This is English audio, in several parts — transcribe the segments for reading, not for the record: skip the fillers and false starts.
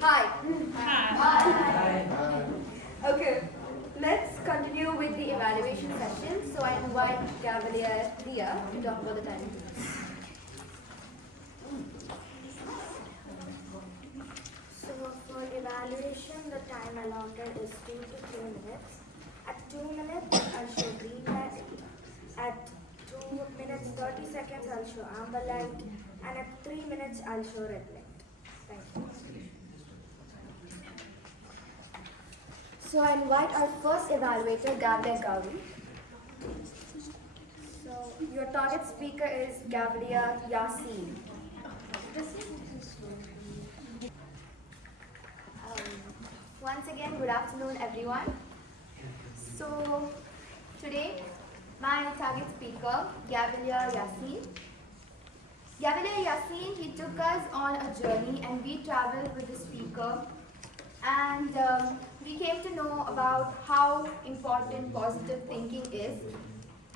Hi. Okay, let's continue with the evaluation session. So I invite Cavalier Leah to talk about the time. So for evaluation, the time allotted is 2 to 3 minutes. At 2 minutes, I'll show green light. At 2 minutes 30 seconds, I'll show amber light. And at 3 minutes, I'll show red light. Thank you. So I invite our first evaluator, Gavalier Gauri. So your target speaker is Gavalier Yasin. Once again, good afternoon, everyone. So today, my target speaker, Gavalier Yasin. Gavalier Yasin, he took us on a journey and we traveled with the speaker, and we came to know about how important positive thinking is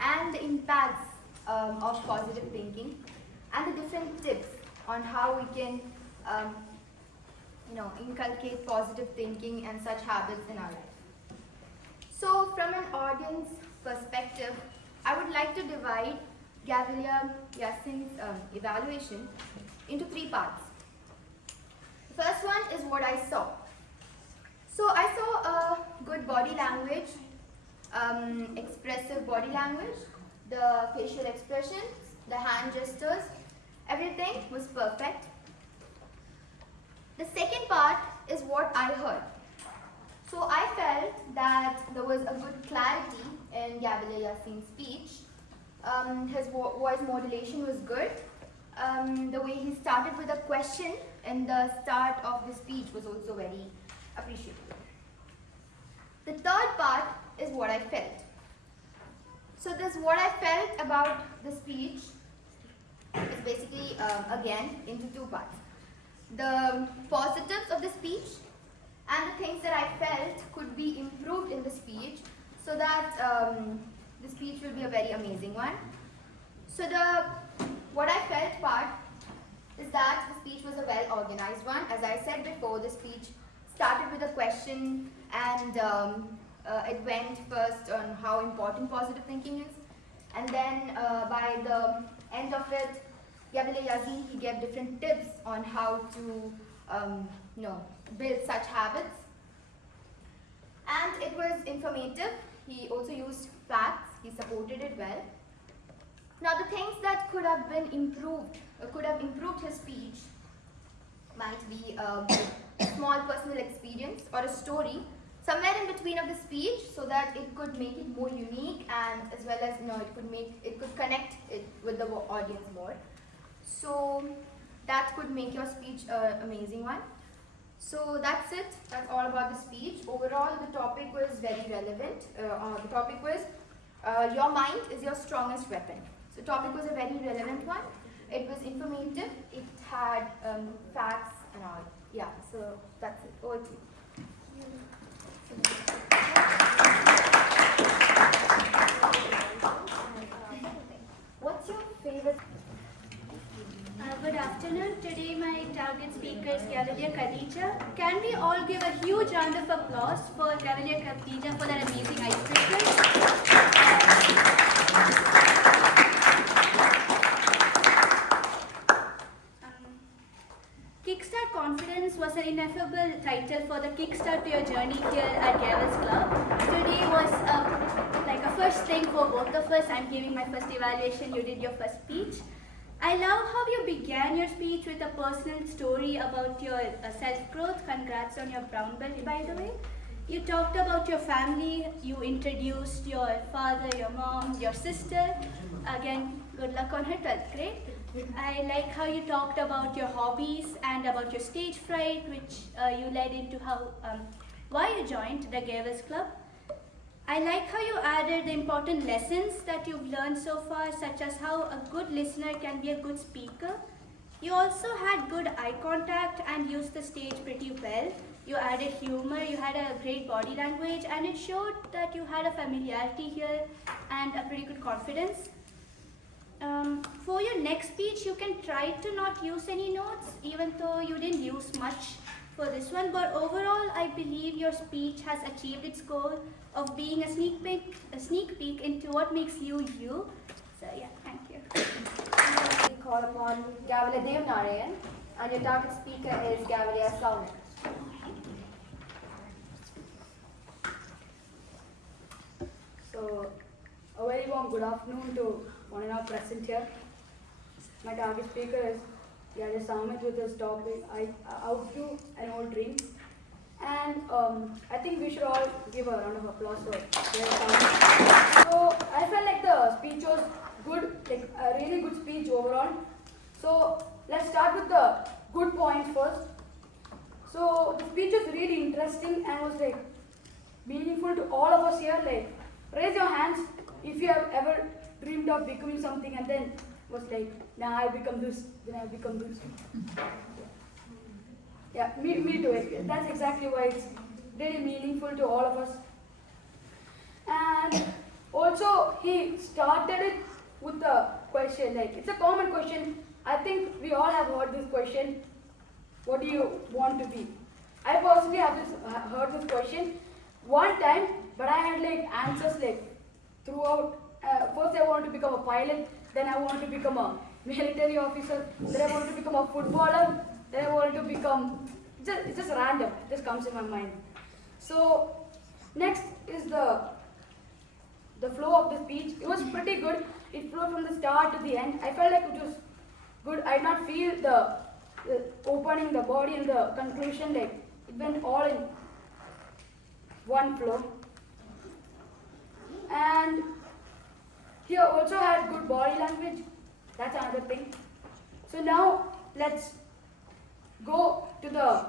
and the impacts of positive thinking and the different tips on how we can inculcate positive thinking and such habits in our life. So from an audience perspective, I would like to divide Gavalier Yasin's evaluation into 3 parts. The first one is what I saw. So I saw a good body language, expressive body language, the facial expressions, the hand gestures, everything was perfect. The second part is what I heard. So I felt that there was a good clarity in Gavalier Yasin's speech. His voice modulation was good. The way he started with a question in the start of the speech was also very appreciable. The third part is what I felt. So this what I felt about the speech is basically again into 2 parts. The positives of the speech and the things that I felt could be improved in the speech so that the speech will be a very amazing one. So what I felt part is that the speech was a well organized one. As I said before, the speech started with a question and it went first on how important positive thinking is, and then by the end of it, Gavalier Yasin, he gave different tips on how to build such habits, and it was informative. He also used facts, he supported it well. Now the things that could have been improved, could have improved his speech might be a small personal experience or a story somewhere in between of the speech, so that it could make it more unique, and as well as it could connect it with the audience more. So that could make your speech an amazing one. So that's it. That's all about the speech. Overall, the topic was very relevant. The topic was your mind is your strongest weapon. So topic was a very relevant one. It was informative. It had facts and all. Yeah. So that's it. Over to you. What's your favorite? Good afternoon. Today my target speaker is Gavalier Khadija. Can we all give a huge round of applause for Gavalier Khadija for that amazing icebreaker? Kickstart Confidence was an ineffable title for the kickstart to your journey here at Gavel's Club. Today was like a first thing for both of us. I'm giving my first evaluation. You did your first speech. I love how you began your speech with a personal story about your self-growth. Congrats on your brown belt, by the way. You talked about your family. You introduced your father, your mom, your sister. Again, good luck on her 12th grade. I like how you talked about your hobbies and about your stage fright, which you led into why you joined the Gavel's Club. I like how you added the important lessons that you've learned so far, such as how a good listener can be a good speaker. You also had good eye contact and used the stage pretty well. You added humor, you had a great body language, and it showed that you had a familiarity here and a pretty good confidence. For your next speech, you can try to not use any notes, even though you didn't use much for this one. But overall, I believe your speech has achieved its goal of being a sneak peek into what makes you you. So yeah, thank you. We call upon Gavila Devnarayan, and your target speaker is Gavila Salman. So, a very warm good afternoon to one and all present here. My target speaker is Gavila Salman with his topic Outdo an Old Dream. And I think we should all give a round of applause for Gavila Salman. So, I felt like the speech was good, like a really good speech overall. So, let's start with the good points first. So, the speech was really interesting and was like meaningful to all of us here. Like, raise your hands if you have ever dreamed of becoming something and then was like, nah, I'll become this, then I'll become this. Yeah, me too. That's exactly why it's really meaningful to all of us. And also, he started it with the question, like, it's a common question. I think we all have heard this question, what do you want to be? I personally have heard this question one time, but I had like answers like throughout. First I wanted to become a pilot, then I wanted to become a military officer, then I wanted to become a footballer, then I wanted to become, it's just random, it just comes in my mind. So next is the flow of the speech. It was pretty good. It flowed from the start to the end. I felt like it was good. I did not feel the opening, the body, and the conclusion. Like it went all in one flow. And he also had good body language. That's another thing. So now let's go to the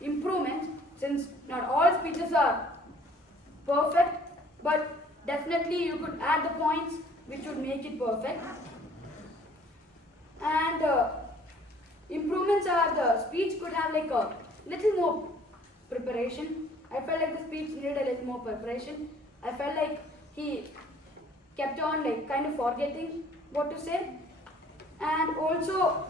improvements. Since not all speeches are perfect, but definitely you could add the points which would make it perfect. And improvements are the speech could have like a little more preparation. I felt like the speech needed a little more preparation. I felt like he kept on like kind of forgetting what to say. And also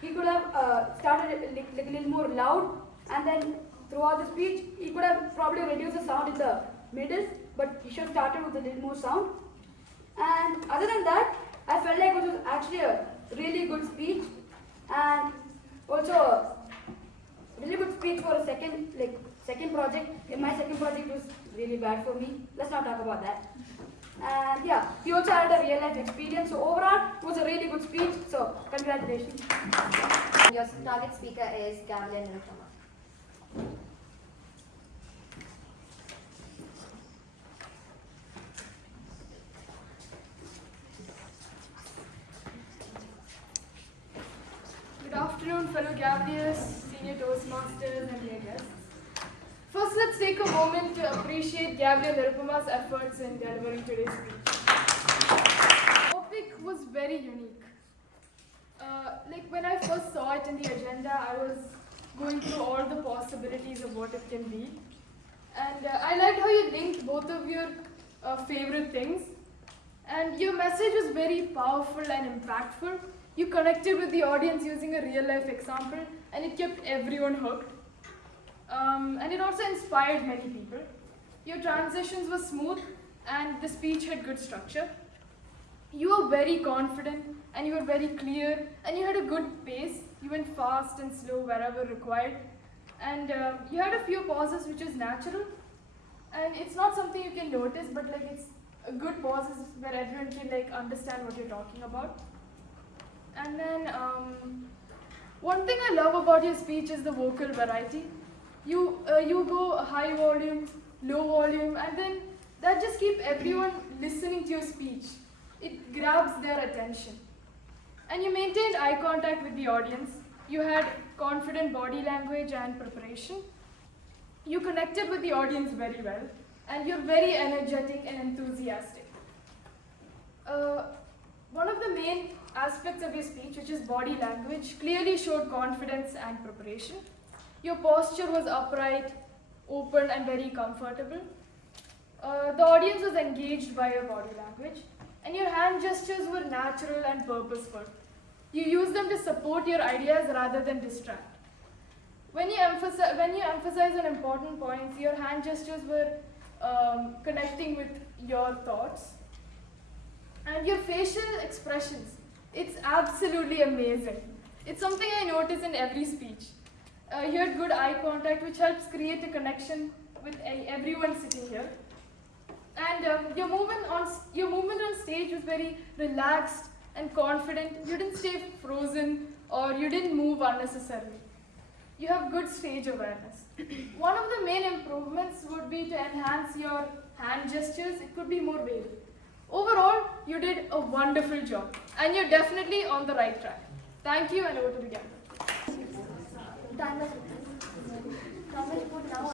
he could have started like a little more loud, and then throughout the speech he could have probably reduced the sound in the middle, but he should have started with a little more sound. And other than that, I felt like it was actually a really good speech, and also a really good speech for a second project. In my second project it was really bad for me. Let's not talk about that. And yeah, he also had a real life experience. So overall, it was a really good speech. So congratulations. Your target speaker is Gavila Nirupama. Good afternoon, fellow Gavaliers, senior Toastmasters, and dear guests. First, let's take a moment to appreciate Gavila Nirupama's efforts in delivering today's speech. The topic was very unique. Like when I first saw it in the agenda, I was going through all the possibilities of what it can be. And I liked how you linked both of your favorite things. And your message was very powerful and impactful. You connected with the audience using a real life example, and it kept everyone hooked. And it also inspired many people. Your transitions were smooth, and the speech had good structure. You were very confident, and you were very clear, and you had a good pace. You went fast and slow wherever required. And you had a few pauses, which is natural. And it's not something you can notice, but like it's a good pauses where everyone can like understand what you're talking about. And then one thing I love about your speech is the vocal variety. You go high volume, low volume, and then that just keeps everyone listening to your speech. It grabs their attention. And you maintained eye contact with the audience. You had confident body language and preparation. You connected with the audience very well, and you're very energetic and enthusiastic. One of the main aspects of your speech, which is body language, clearly showed confidence and preparation. Your posture was upright, open, and very comfortable. The audience was engaged by your body language. And your hand gestures were natural and purposeful. You used them to support your ideas rather than distract. When you emphasize on important points, your hand gestures were connecting with your thoughts. And your facial expressions, it's absolutely amazing. It's something I notice in every speech. You had good eye contact, which helps create a connection with everyone sitting here. And your movement on stage was very relaxed and confident. You didn't stay frozen or you didn't move unnecessarily. You have good stage awareness. One of the main improvements would be to enhance your hand gestures. It could be more varied. Overall, you did a wonderful job and you're definitely on the right track. Thank you and over to the camera. Time is now.